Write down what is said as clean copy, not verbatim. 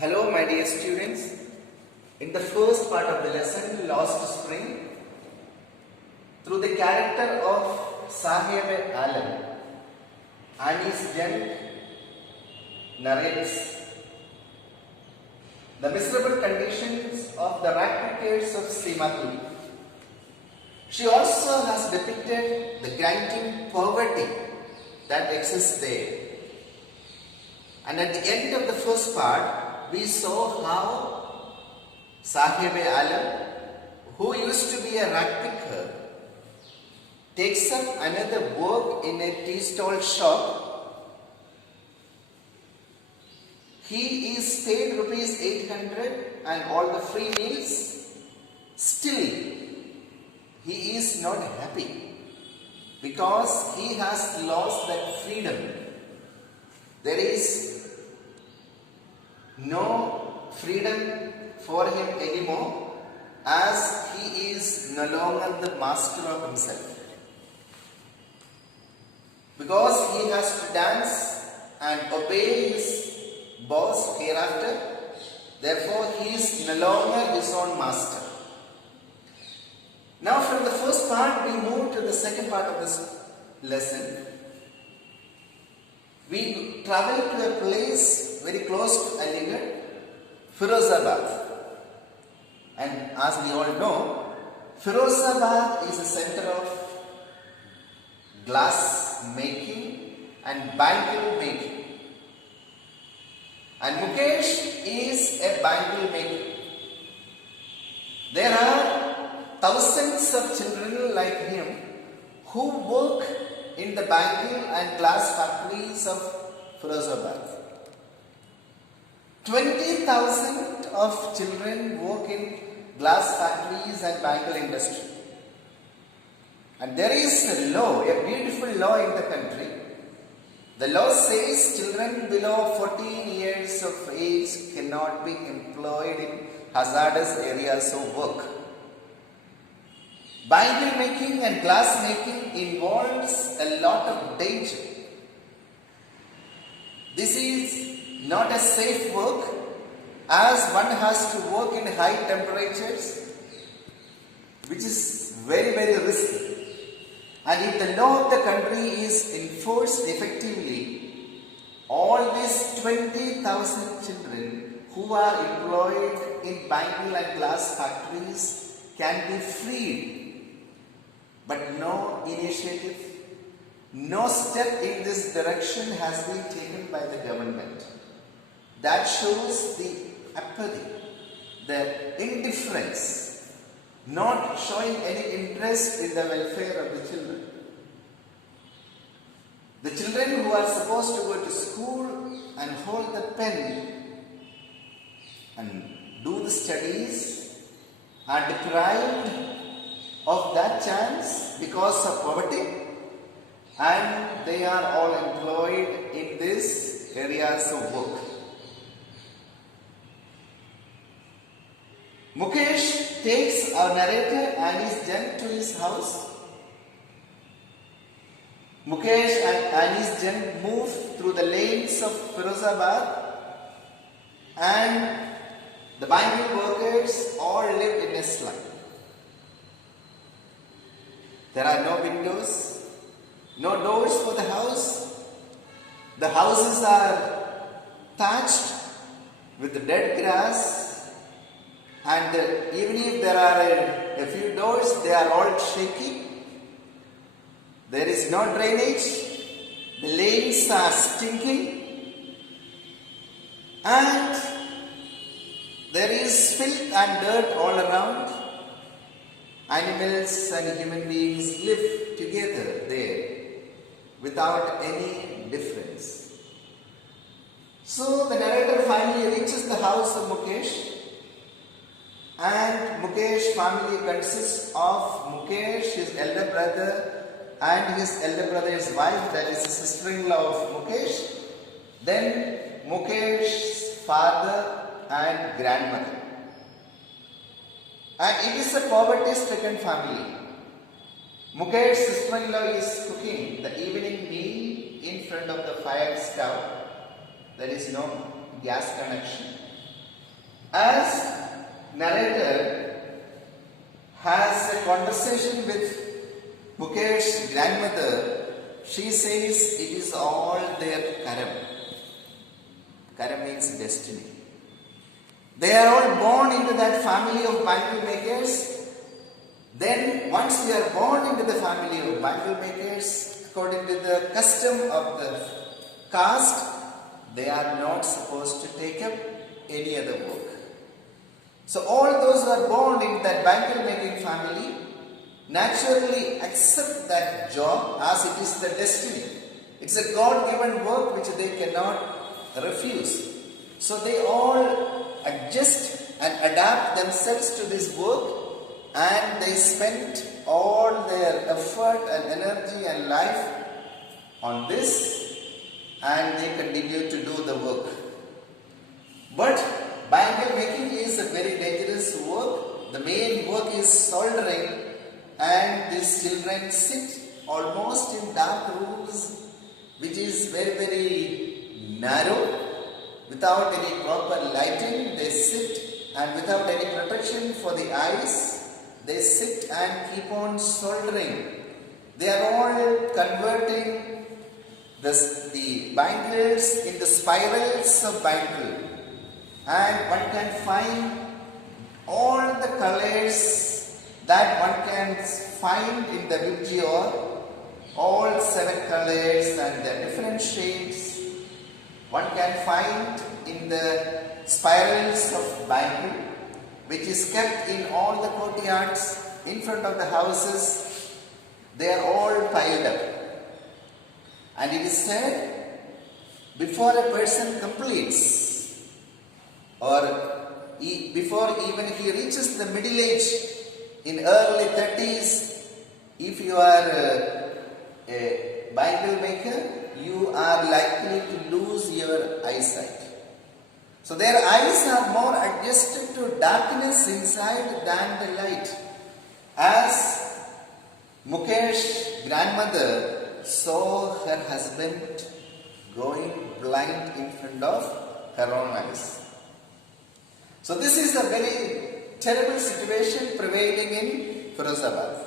Hello my dear students, in the first part of the lesson Lost Spring, through the character of Sahib Alam, Anis Jent narrates the miserable conditions of the ragpickers of Srimati. She also has depicted the grinding poverty that exists there. And at the end of the first part, we saw how Sahib Alam, who used to be a rag picker, takes up another work in a tea stall shop. He is paid rupees 800 and all the free meals. Still, he is not happy because he has lost that freedom. There is no freedom for him anymore, as he is no longer the master of himself. Because he has to dance and obey his boss hereafter, therefore he is no longer his own master. Now from the first part we move to the second part of this lesson. We travel to a place very close to Aligarh, Firozabad. And as we all know, Firozabad is a center of glass making and bangle making. And Mukesh is a bangle maker. There are thousands of children like him who work in the bangle and glass factories of Firozabad. 20,000 of children work in glass factories and bangle industry. And there is a law, a beautiful law in the country. The law says children below 14 years of age cannot be employed in hazardous areas of work. Bangle making and glass making involves a lot of danger. This is not a safe work, as one has to work in high temperatures, which is very, very risky. And if the law of the country is enforced effectively, all these 20,000 children who are employed in bangle and glass factories can be freed. But no initiative, no step in this direction has been taken by the government. That shows the apathy, the indifference, not showing any interest in the welfare of the children. The children who are supposed to go to school and hold the pen and do the studies are deprived of that chance because of poverty, and they are all employed in these areas of work. Mukesh takes our narrator Anis Jent to his house. Mukesh and Anis Jent move through the lanes of Firozabad, and the bangle workers all live in a slum. There are no windows, no doors for the house. The houses are thatched with dead grass, and even if there are a few doors, they are all shaky. There is no drainage. The lanes are stinking, and there is filth and dirt all around. Animals and human beings live together there without any difference. So the narrator finally reaches the house of Mukesh, and Mukesh family consists of Mukesh, his elder brother, and his elder brother's wife, that is the sister-in-law of Mukesh, then Mukesh's father and grandmother. And it is a poverty-stricken family. Mukesh's sister-in-law is cooking the evening meal in front of the fire stove. There is no gas connection. As narrator has a conversation with Mukesh's grandmother, she says it is all their karam. Karam means destiny. They are all born into that family of bangle makers. Then once we are born into the family of bangle makers, according to the custom of the caste, they are not supposed to take up any other work. So all those who are born in that bangle making family naturally accept that job as it is the destiny. It's a God-given work which they cannot refuse. So they all adjust and adapt themselves to this work, and they spend all their effort and energy and life on this, and they continue to do the work. But bangle making is a very dangerous work. The main work is soldering, and these children sit almost in dark rooms which is very, very narrow, without any proper lighting. They sit, and without any protection for the eyes, they sit and keep on soldering. They are all converting the bangles in the spirals of bangle, and one can find all the colors that one can find in the Vibgyor, all 7 colors and the different shades one can find in the spirals of bangle, which is kept in all the courtyards in front of the houses. They are all piled up. And it is said, before a person completes, or before even he reaches the middle age, in early 30s, if you are a bangle maker, you are likely to lose your eyesight. So their eyes are more adjusted to darkness inside than the light. As Mukesh's grandmother saw her husband going blind in front of her own eyes. So this is a very terrible situation prevailing in Firozabad.